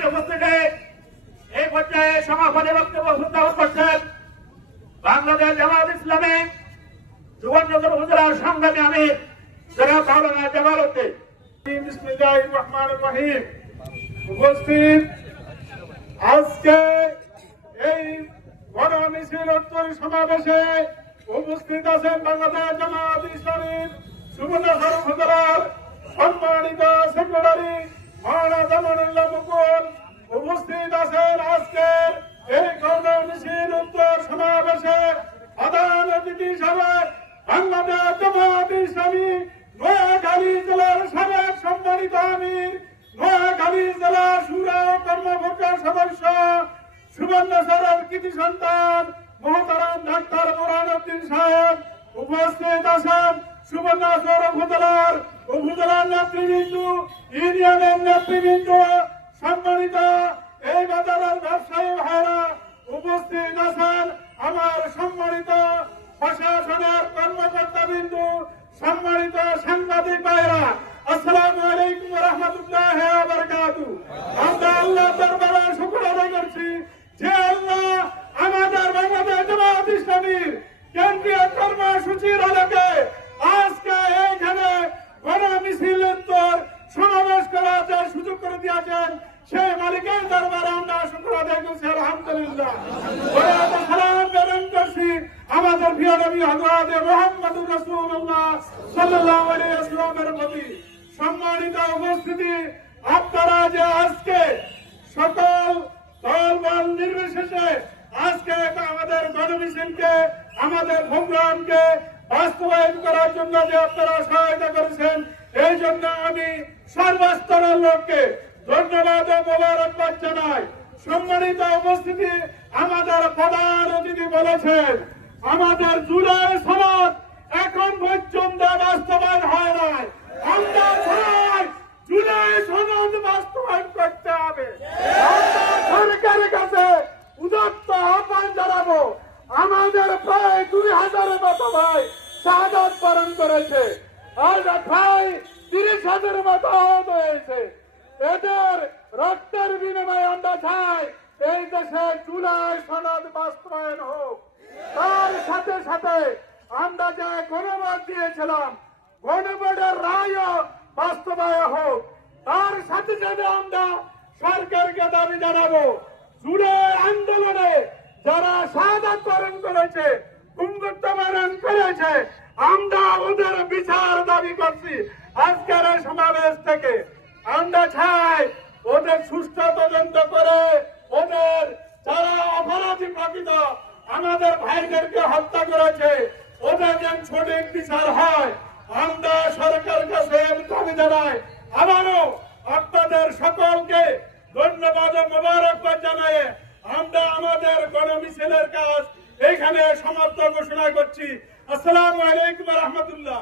সংগ্রামী উপস্থিতি এই পর্যায়ে সমাপনী বক্তব্য উদ্বোধন করছেন বাংলাদেশ জামাত ইসলামী যুবনগর উপজেলার সংগ্রামী আমির জনাব মাওলানা জামাল উদ্দিন। বিসমিল্লাহির রহমানির রহিম। উপস্থিত আজকে এই গণ মিছিল উত্তর সমাবেশে উপস্থিত আছেন বাংলাদেশ জামাত ইসলামীর সুবর্ণচর উপজেলার সম্মানিত সেক্রেটারি মাওলানা জামানুল্লাহ মুকুল। উপস্থিত আছেন আজকে এই গণ মিছিল উত্তর সমাবেশে প্রধান অতিথি হিসাবে বাংলাদেশ জামাত ইসলামী নোয়াখালী জেলার সাবেক সম্মানিত আমির, নোয়াখালী জেলা শুরা কর্মকর্তার সদস্য, সুবর্ণচরের কৃতি সন্তান মহতারাম ডাক্তার বুরহানুদ্দিন সাহেব। উপস্থিত আছেন সুবর্ণচর উপজেলার নেতৃবৃন্দ, ইউনিয়নের নেতৃবৃন্দ, সম্মানিত এই বাজারের ব্যবসায়ী ভাইরা। উপস্থিত আছেন আমার সম্মানিত প্রশাসনের কর্মকর্তাবৃন্দ, সম্মানিত সাংবাদিক ভাইরা। আসসালামু আলাইকুম ওয়া রাহমাতুল্লাহি ওয়া বারাকাতুহু। আমরা আল্লাহর দরবারে শুকর আদায় করছি যে আল্লাহ আমাদের বাংলাদেশ জামাত ইসলামীর কেন্দ্রীয় কর্মসূচির আলোকে আজকে এইখানে গণ মিছিল সমাবেশ করার যে সুযোগ করে দিয়েছেন সেই মালিকের দরবারে আমরা শুকর আদায় করছি আলহামদুলিল্লাহ। সালাম প্রেরণ করছি আমাদের প্রিয় নবী হযরত মুহাম্মদুর রাসূলুল্লাহ সাল্লাল্লাহু আলাইহি ওয়াসাল্লামের প্রতি। সম্মানিত উপস্থিতি, আপনারা যে আজকে সকল দলবল নির্বিশেষে আজকে আমাদের গণমিছিলকে, আমাদের প্রোগ্রামকে বাস্তবায়ন করার জন্য যে আপনারা সহায়তা করেছেন, এই জন্য আমি সর্বস্তরের লোককে ধন্যবাদ ও মোবারকবাদ জানাই। সম্মানিত উপস্থিতি, আমাদের প্রধান অতিথি বলেছেন আমাদের জুলাই সনদ এখন পর্যন্ত বাস্তবায়ন হয় নাই। আমরা চাই জুলাই সনদ বাস্তবায়ন করতে হবে। আমরা সরকারের কাছে উদাত্ত আহ্বান জানাবো। আমাদের প্রায় 2000 মতো ভাই শাহাদাত বরণ করেছে আর প্রায় 30,000 মতো আহত হয়েছে। এদের রক্তের বিনিময়ে আমরা চাই এই দেশে জুলাই সনদ বাস্তবায়ন হোক। তার সাথে সাথে আমরা যে গণভোট দিয়েছিলাম, গণভোটের রায়ও বাস্তবায়ন হোক। তার সাথে সাথে আমরা সরকারকে দাবি জানাবো জুলাই আন্দোলনে যারা শাহাদাত বরণ করেছে, পুঙ্গত্ব বরণ করেছে, আমরা ওদের বিচার দাবি করছি। আজকের এই সমাবেশ থেকে আমরা চাই ওদের সুষ্ঠু তদন্ত করে ওদের যারা অপরাধী প্রকৃত আমাদের ভাইদেরকে হত্যা করেছে ওদের যেন সঠিক বিচার হয়। আমরা সরকারের কাছে দাবি জানাই। আবারও আপনাদের সকলকে ধন্যবাদ ও মোবারকবাদ জানাই আমরা আমাদের গণমিছিলের কাজ এখানে সমাপ্ত ঘোষণা করছি। আসসালামু আলাইকুম ওয়া রাহমাতুল্লাহ।